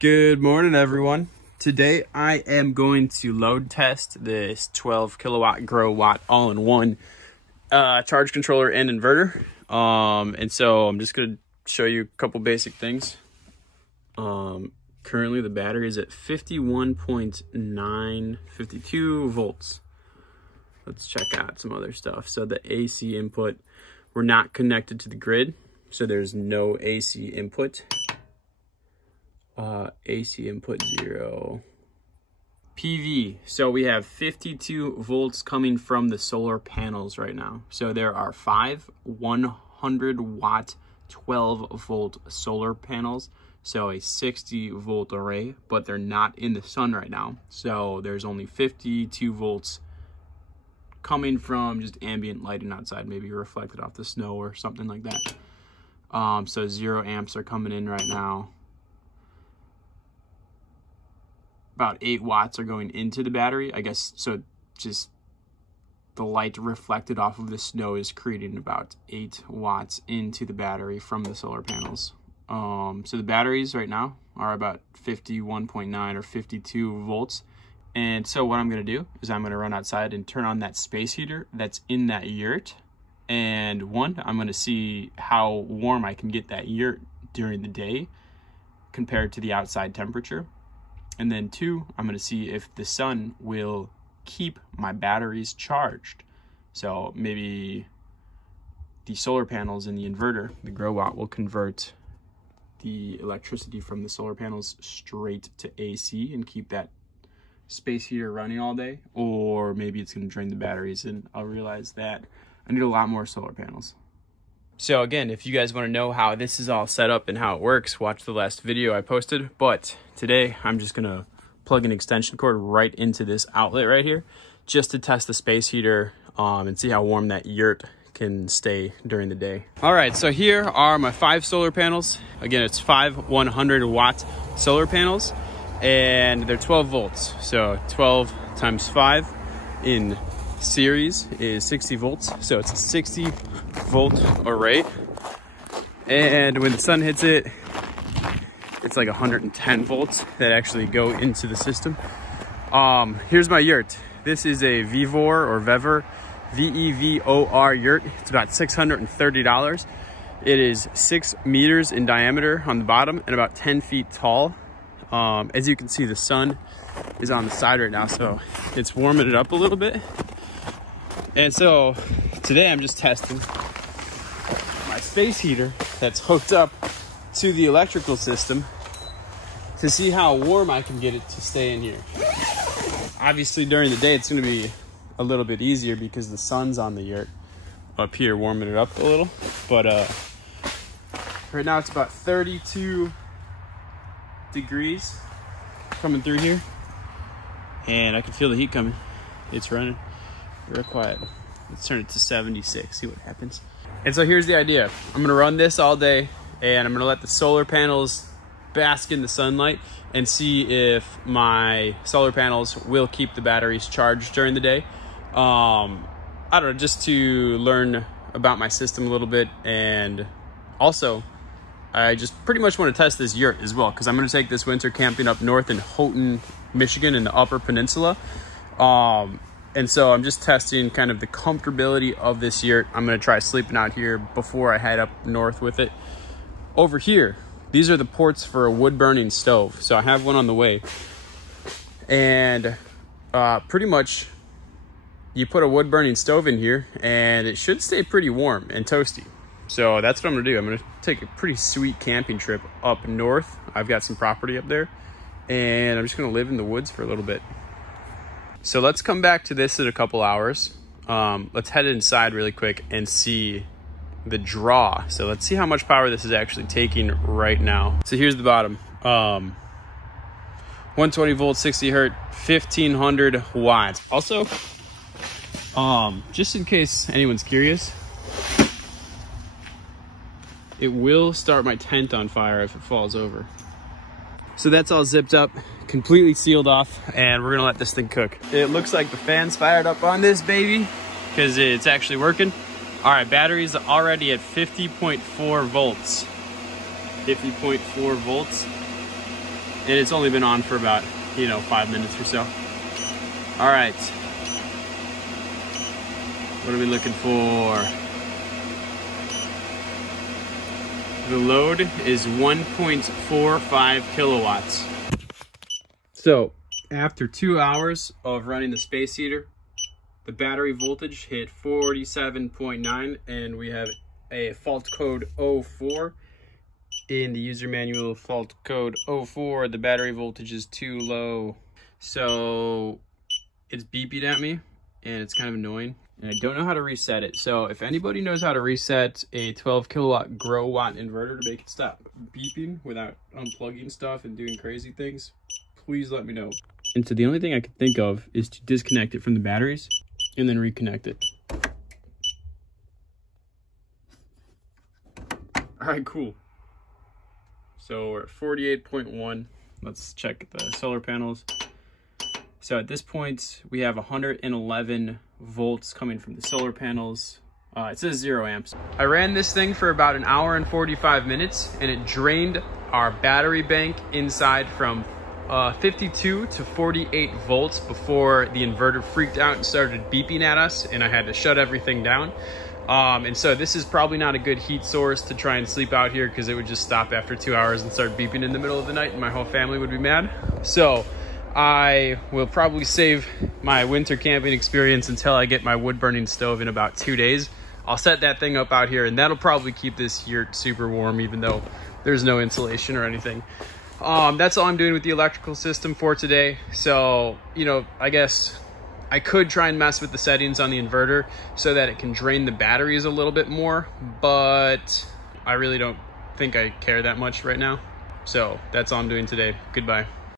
Good morning, everyone. Today I am going to load test this 12 kilowatt Growatt all-in-one charge controller and inverter. And so I'm just going to show you a couple basic things. Currently the battery is at 51.952 volts. Let's check out some other stuff. So the AC input, we're not connected to the grid, so there's no AC input. AC input 0. PV, so we have 52 volts coming from the solar panels right now. So there are 5 100 watt 12 volt solar panels, so a 60 volt array, but they're not in the sun right now, so there's only 52 volts coming from just ambient lighting outside, maybe reflected off the snow or something like that. So 0 amps are coming in right now. About 8 watts are going into the battery, I guess. So just the light reflected off of the snow is creating about 8 watts into the battery from the solar panels. So the batteries right now are about 51.9 or 52 volts. And so what I'm gonna do is I'm gonna run outside and turn on that space heater that's in that yurt. And I'm gonna see how warm I can get that yurt during the day compared to the outside temperature. And then 2, I'm going to see if the sun will keep my batteries charged. So maybe the solar panels and the inverter, the Growatt, will convert the electricity from the solar panels straight to AC and keep that space heater running all day. Or maybe it's going to drain the batteries, and I'll realize that I need a lot more solar panels. So again, if you guys want to know how this is all set up and how it works, watch the last video I posted. But today I'm just going to plug an extension cord right into this outlet right here just to test the space heater and see how warm that yurt can stay during the day. All right, so here are my 5 solar panels. Again, it's 5 100 watt solar panels, and they're 12 volts. So 12 times 5 in series is 60 volts, so it's a 60 volt array, and when the sun hits it, it's like 110 volts that actually go into the system. Here's my yurt. This is a Vevor V-E-V-O-R yurt. It's about $630. It is 6 meters in diameter on the bottom and about 10 feet tall. As you can see, the sun is on the side right now, so it's warming it up a little bit. And so today I'm just testing my space heater that's hooked up to the electrical system to see how warm I can get it to stay in here. Obviously during the day it's going to be a little bit easier because the sun's on the yurt up here warming it up a little. But right now it's about 32 degrees coming through here, and I can feel the heat coming. It's running real quiet. Let's turn it to 76, see what happens. And so here's the idea. I'm gonna run this all day, and I'm gonna let the solar panels bask in the sunlight and see if my solar panels will keep the batteries charged during the day. I don't know, just to learn about my system a little bit. And also I just pretty much want to test this yurt as well, because I'm going to take this winter camping up north in Houghton, Michigan, in the Upper Peninsula. And so I'm just testing kind of the comfortability of this yurt. I'm going to try sleeping out here before I head up north with it. Over here, these are the ports for a wood burning stove. So I have one on the way. And pretty much you put a wood burning stove in here and it should stay pretty warm and toasty. So that's what I'm gonna do. I'm gonna take a pretty sweet camping trip up north. I've got some property up there, and I'm just gonna live in the woods for a little bit. So let's come back to this in a couple hours. Let's head inside really quick and see the draw. So let's see how much power this is actually taking right now. So here's the bottom. 120 volts, 60 hertz, 1500 watts. Also, just in case anyone's curious, it will start my tent on fire if it falls over. So that's all zipped up, completely sealed off, and we're gonna let this thing cook. It looks like the fan's fired up on this baby because it's actually working. All right, battery's already at 50.4 volts. 50.4 volts. And it's only been on for about, 5 minutes or so. All right. What are we looking for? The load is 1.45 kilowatts. So after 2 hours of running the space heater, the battery voltage hit 47.9 and we have a fault code 04. In the user manual, fault code 04, the battery voltage is too low. So it's beeping at me and it's kind of annoying. And I don't know how to reset it. So if anybody knows how to reset a 12 kilowatt Growatt inverter to make it stop beeping without unplugging stuff and doing crazy things, please let me know. And so the only thing I can think of is to disconnect it from the batteries and then reconnect it. All right, cool. So we're at 48.1. Let's check the solar panels. So at this point, we have 111 volts coming from the solar panels. It says 0 amps. I ran this thing for about an hour and 45 minutes and it drained our battery bank inside from 52 to 48 volts before the inverter freaked out and started beeping at us and I had to shut everything down. And so this is probably not a good heat source to try and sleep out here because it would just stop after 2 hours and start beeping in the middle of the night and my whole family would be mad. So I will probably save my winter camping experience until I get my wood burning stove in about 2 days. I'll set that thing up out here and that'll probably keep this yurt super warm even though there's no insulation or anything. That's all I'm doing with the electrical system for today. So, I guess I could try and mess with the settings on the inverter so that it can drain the batteries a little bit more, but I really don't think I care that much right now. So that's all I'm doing today. Goodbye.